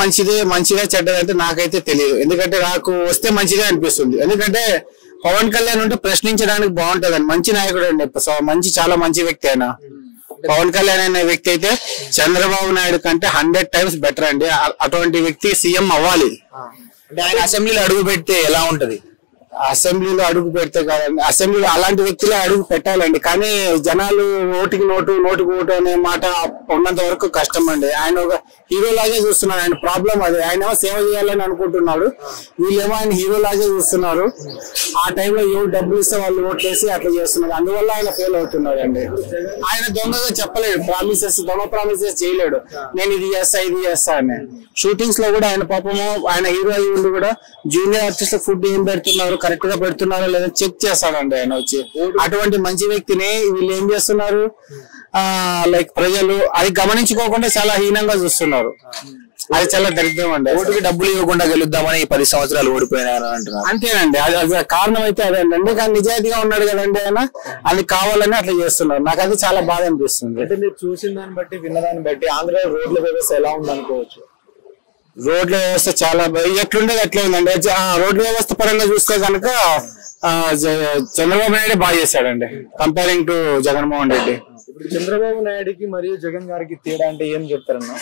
మంచిదే మంచిగా చెడ్డదంటే నాకైతే తెలియదు. ఎందుకంటే నాకు వస్తే మంచిదే అనిపిస్తుంది. ఎందుకంటే పవన్ కళ్యాణ్ ఉంటే ప్రశ్నించడానికి బాగుంటది. మంచి నాయకుడు అండి, చాలా మంచి వ్యక్తి అయినా. పవన్ కళ్యాణ్ అనే వ్యక్తి అయితే చంద్రబాబు నాయుడు కంటే 100 times బెటర్ అండి. అటువంటి వ్యక్తి సీఎం అవ్వాలి. అంటే ఆయన అసెంబ్లీలో అడుగు పెడితే ఎలా ఉంటది? అసెంబ్లీలో అడుగు పెడితే కాదండి, అసెంబ్లీలో అలాంటి వ్యక్తులే అడుగు పెట్టాలండి. కానీ జనాలు నోటికి ఓటు అనే మాట ఉన్నంత వరకు కష్టం అండి. ఆయన ఒక హీరో లాగే చూస్తున్నారు. ఆయన ప్రాబ్లం అది. ఆయన సేవ చేయాలని అనుకుంటున్నాడు, వీళ్ళేమో ఆయన హీరో లాగే చూస్తున్నారు. ఆ టైంలో ఎవరు డబ్బులు ఇస్తే వాళ్ళు ఓట్లేసి అట్లా చేస్తున్నారు. అందువల్ల ఆయన ఫెయిల్ అవుతున్నాడు అండి. ఆయన దొంగగా చెప్పలేడు, దొంగ ప్రామిసెస్ చేయలేడు. నేను ఇది చేస్తా అని. షూటింగ్స్ లో కూడా ఆయన పాపము ఆయన హీరో అయ్యి ఉండి కూడా జూనియర్ ఆర్టిస్ట్ ఫుడ్ ఏం పెడుతున్నారు, కరెక్ట్ గా పెడుతున్నారో లేదా చెక్ చేస్తాడండి ఆయన వచ్చి. అటువంటి మంచి వ్యక్తిని వీళ్ళు ఏం చేస్తున్నారు, లైక్ ప్రజలు అది గమనించుకోకుండా చాలా హీనంగా చూస్తున్నారు. అది చాలా దరిద్రం అండి. ఓటుకి డబ్బులు ఇవ్వకుండా గెలుద్దామని 10 సంవత్సరాలు ఓడిపోయినారు అంటున్నారు. అంతేనండి, అది కారణం అయితే అదేంటండి. కానీ నిజాయితీగా ఉన్నాడు కదండి ఆయన, అది కావాలని అట్లా చేస్తున్నారు. నాకు అది చాలా బాధ అనిపిస్తుంది. అంటే మీరు చూసిన దాన్ని బట్టి విన్నదాన్ని బట్టి ఆంధ్రలో రోడ్ల వ్యవస్థ ఎలా ఉందనుకోవచ్చు? రోడ్ల వ్యవస్థ చాలా ఎట్లుండేది అట్లే ఉందండి. రోడ్ల వ్యవస్థ పరంగా చూస్తే కనుక చంద్రబాబు నాయుడు బాగా చేశాడండి కంపేరింగ్ టు జగన్మోహన్ రెడ్డి. ఇప్పుడు చంద్రబాబు నాయుడుకి మరియు జగన్ గారికి తేడా అంటే ఏం చెప్తారన్నా?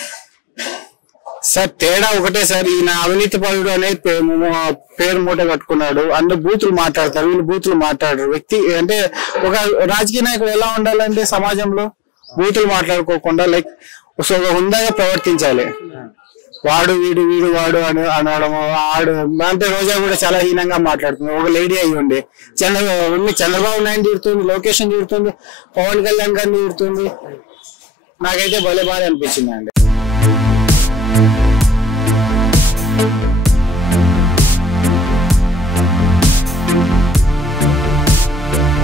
సార్ తేడా ఒకటే సార్, ఈయన అవినీతి పరుడు అనేది పేరు మూట కట్టుకున్నాడు. అందరూ బూతులు మాట్లాడతారు, వీళ్ళు బూతులు మాట్లాడరు. వ్యక్తి అంటే ఒక రాజకీయ నాయకుడు ఎలా ఉండాలంటే సమాజంలో బూతులు మాట్లాడుకోకుండా లైక్ హుందాగా ప్రవర్తించాలి. వాడు వాడు అని అనడం. ఆడు అంటే రోజా కూడా చాలా హీనంగా మాట్లాడుతుంది. ఒక లేడీ అయ్యి ఉండి చంద్రబాబు నాయుడు తిడుతుంది, లోకేష్ తిడుతుంది, పవన్ కళ్యాణ్ గారిని తిడుతుంది. నాకైతే భలే బాధ అనిపించింది అండి.